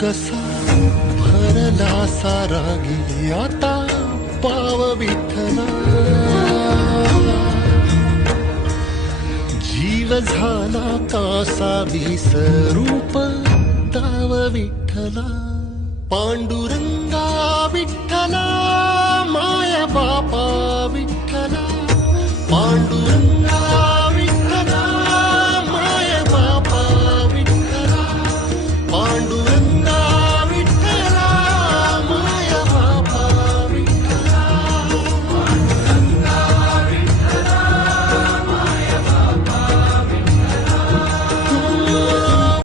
कसा भरला सारागी आता पाव विठ्ठला, जीव झाला कासा विसरूप ताव विठ्ठला, पांडुरंगा विठ्ठला माया बापा विठ्ठला, पांडुरंगा